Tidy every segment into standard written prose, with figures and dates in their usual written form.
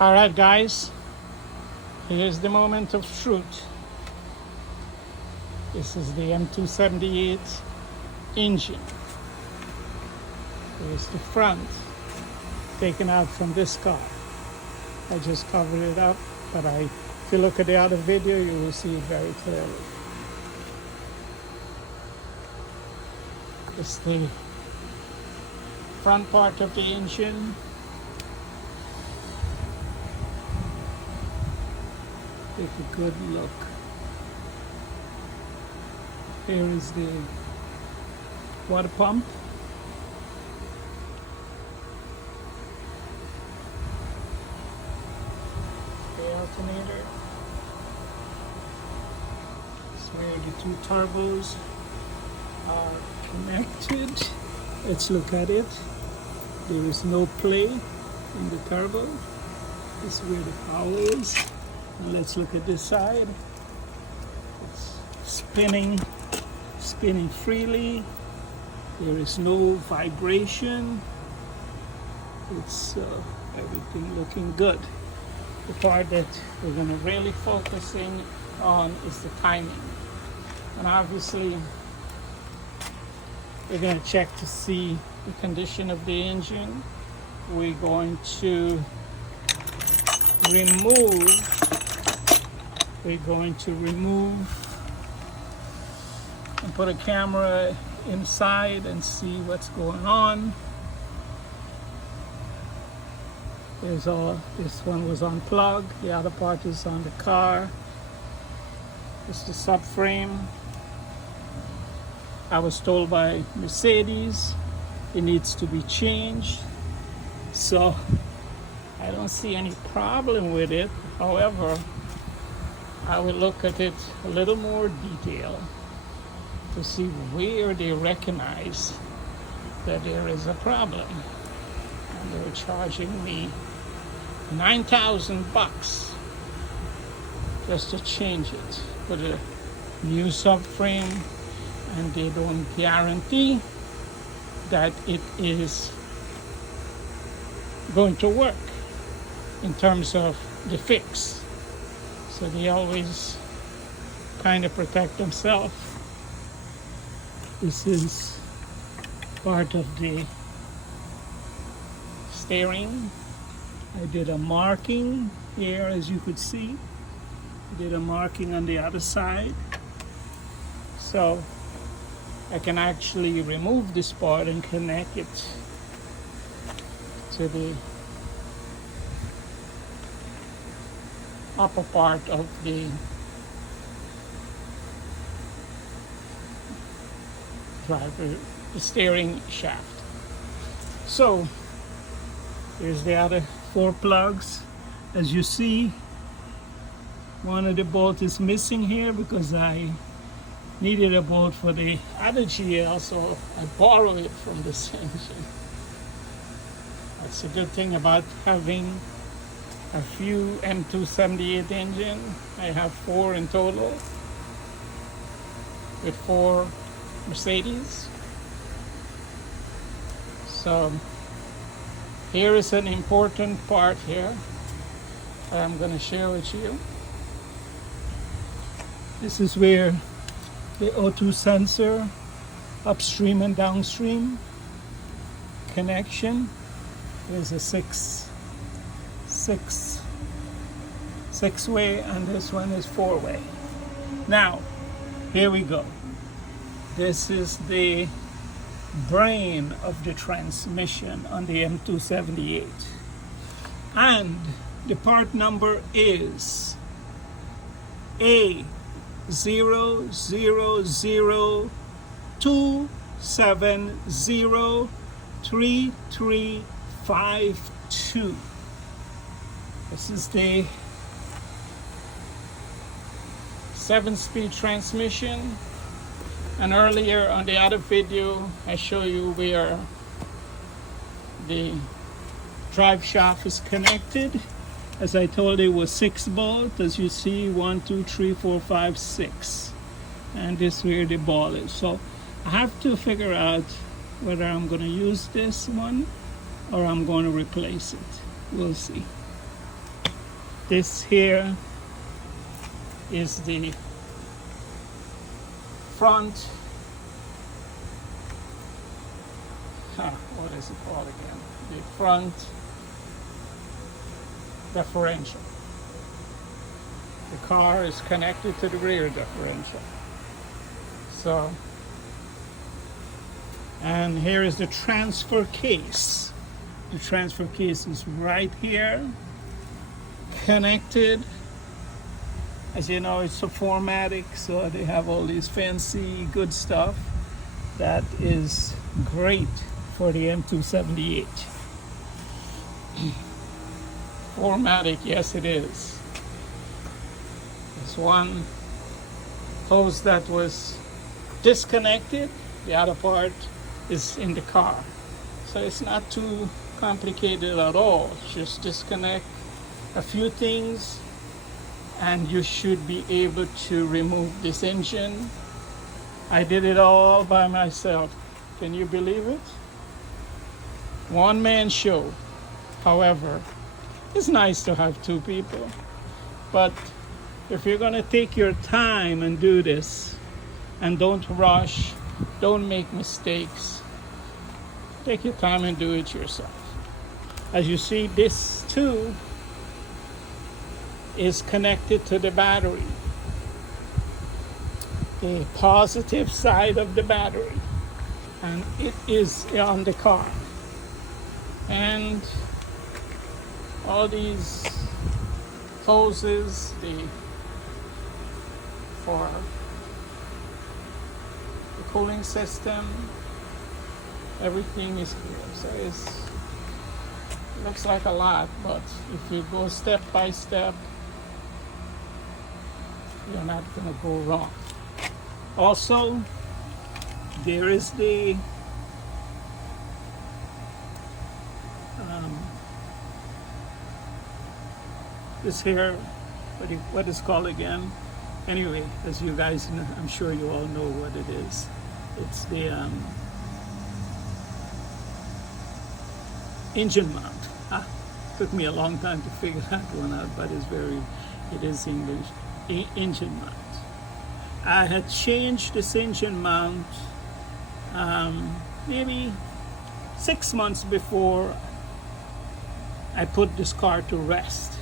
All right, guys, here's the moment of truth. This is the M278 engine. Here's the front taken out from this car. I just covered it up, but if you look at the other video, you will see it very clearly. It's the front part of the engine. Take a good look. Here is the water pump. The alternator. It's where the two turbos are connected. Let's look at it. There is no play in the turbo. This is where the power is. And let's look at this side. It's spinning freely. There is no vibration. It's everything looking good. The part that we're going to really focus in on is the timing. And obviously, we're going to check to see the condition of the engine. We're going to remove and put a camera inside and see what's going on. This one was unplugged, the other part is on the car. It's the subframe. I was told by Mercedes it needs to be changed, so I don't see any problem with it. However, I will look at it a little more detail to see where they recognize that there is a problem. And they're charging me $9,000 just to change it, put a new subframe, and they don't guarantee that it is going to work in terms of the fix. So they always kind of protect themselves. This is part of the steering. I did a marking here, as you could see. I did a marking on the other side. So I can actually remove this part and connect it to the upper part of the driver, the steering shaft. So here's the other 4 plugs. As you see, one of the bolts is missing here because I needed a bolt for the other GL, so I borrowed it from this engine. That's a good thing about having a few M278 engine. I have 4 in total with 4 Mercedes. So here is an important part here that I'm going to share with you. This is where the O2 sensor, upstream and downstream connection. There's a six-way, and this one is 4-way. Now, here we go. This is the brain of the transmission on the M278. And the part number is A000270332. This is the 7-speed transmission. And earlier on the other video, I show you where the drive shaft is connected. As I told you, it was 6 bolts. As you see, 1, 2, 3, 4, 5, 6. And this is where the ball is. So I have to figure out whether I'm going to use this one or I'm going to replace it. We'll see. This here is the front, what is it called again? The front differential. The car is connected to the rear differential. So, and here is the transfer case. The transfer case is right here, connected. As you know, it's a 4MATIC, so they have all these fancy good stuff that is great for the M278. 4MATIC, yes it is. There's one hose that was disconnected, the other part is in the car. So it's not too complicated at all. Just disconnect a few things and you should be able to remove this engine. I did it all by myself. Can you believe it? One man show. However, it's nice to have two people. But if you're gonna take your time and do this, and don't rush, don't make mistakes, take your time and do it yourself. As you see, this too is connected to the battery, the positive side of the battery, and it is on the car. And all these hoses, for the cooling system, everything is here. So it looks like a lot, but if you go step by step, you're not gonna go wrong. Also, there is the this here, what is called again? Anyway, as you guys know, I'm sure you all know what it is. It's the engine mount. Took me a long time to figure that one out, but it is English. Engine mount. I had changed this engine mount maybe 6 months before I put this car to rest.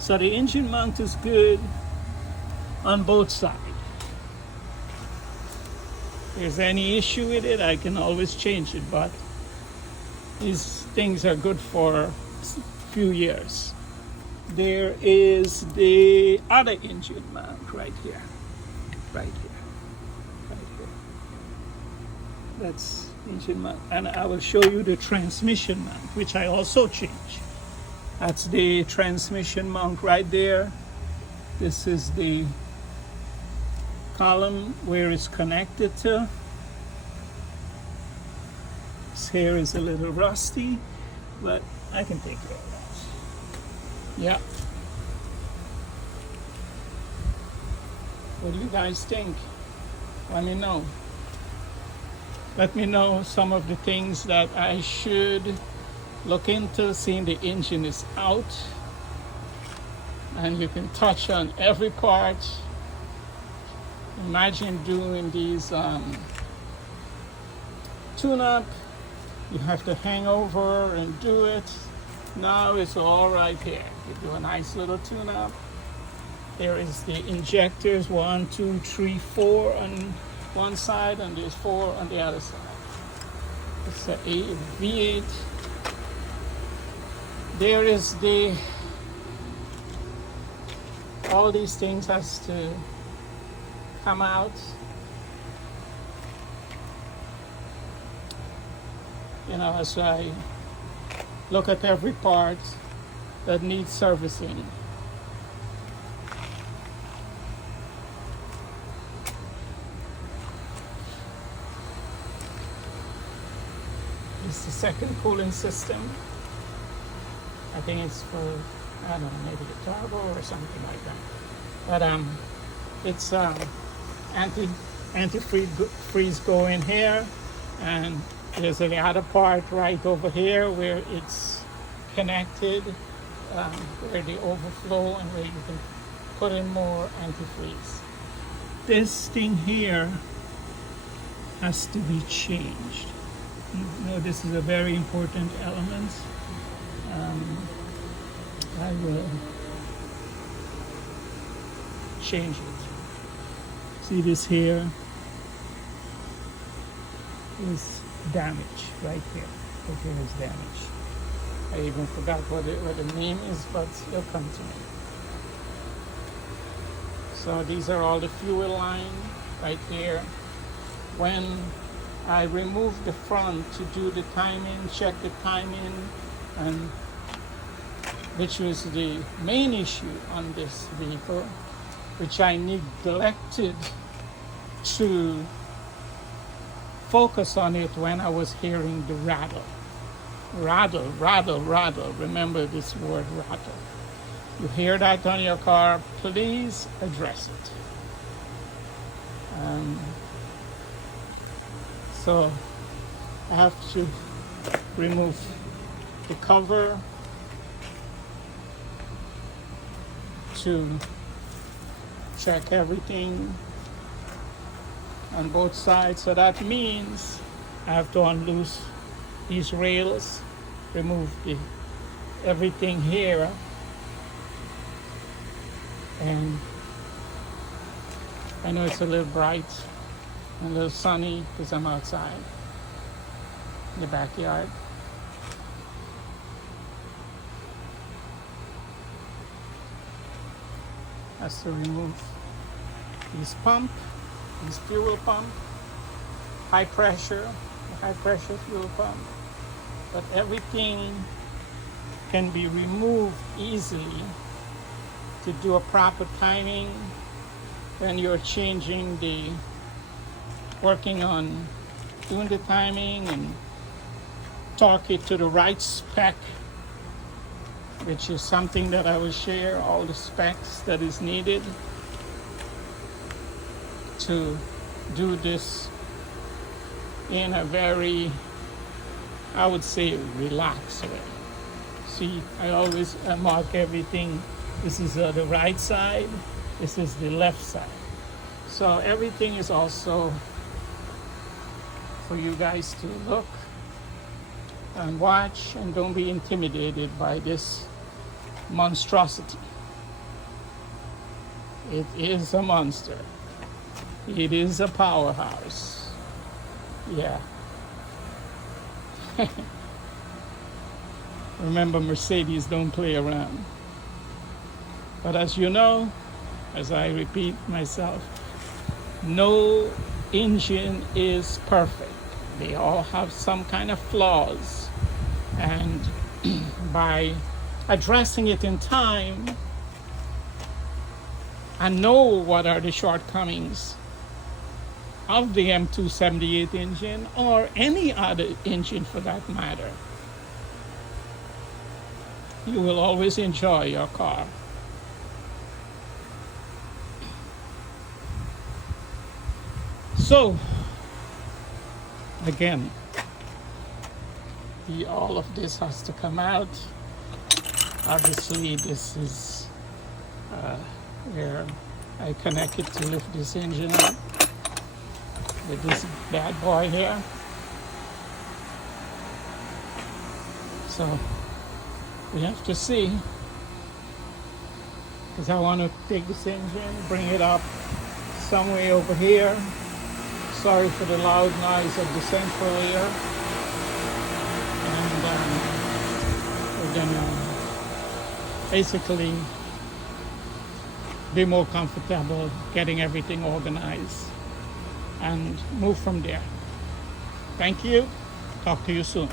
So the engine mount is good on both sides. If there's any issue with it, I can always change it, but these things are good for a few years. There is the other engine mount right here. Right here. Right here. That's engine mount. And I will show you the transmission mount, which I also changed. That's the transmission mount right there. This is the column where it's connected to. This here is a little rusty, but I can take care of that. Yeah. What do you guys think? Let me know. Let me know some of the things that I should look into, seeing the engine is out. And you can touch on every part. Imagine doing these tune-up. You have to hang over and do it. Now it's all right here. You do a nice little tune-up. There is the injectors, 1, 2, 3, 4 on one side, and there's 4 on the other side. It's a V8. There is the, all these things has to come out. You know, as I look at every part that needs servicing. It's the second cooling system. I think it's for, I don't know, maybe the turbo or something like that. But it's antifreeze go in here, and there's the other part right over here where it's connected where they overflow and where you can put in more antifreeze. This thing here has to be changed. You know, this is a very important element. I will change it. See, this here is damage right here. Right here is damage. I even forgot what the name is, but it'll come to me. So these are all the fuel line right here. When I remove the front to do the timing, check the timing, and which was the main issue on this vehicle, which I neglected to focus on it when I was hearing the rattle. Rattle, rattle, rattle. Remember this word rattle. You hear that on your car, please address it. So I have to remove the cover to check everything on both sides. So that means I have to unloose these rails, remove everything here, and I know it's a little bright and a little sunny because I'm outside in the backyard. Has to remove this pump, this fuel pump, high pressure fuel pump. But everything can be removed easily to do a proper timing when you're working on doing the timing and torque it to the right spec, which is something that I will share, all the specs that is needed to do this in a very, I would say, relaxed way. See, I always mark everything. This is the right side, this is the left side. So everything is also for you guys to look and watch, and don't be intimidated by this monstrosity. It is a monster. It is a powerhouse. Yeah. Remember, Mercedes don't play around. But as you know, as I repeat myself, no engine is perfect. They all have some kind of flaws. And by addressing it in time and know what are the shortcomings of the M278 engine, or any other engine for that matter, you will always enjoy your car. So, again, all of this has to come out. Obviously, this is where I connect it to lift this engine up with this bad boy here. So we have to see, because I want to take this engine, bring it up some way over here. Sorry for the loud noise of the central air. And we're gonna basically be more comfortable getting everything organized and move from there. Thank you. Talk to you soon.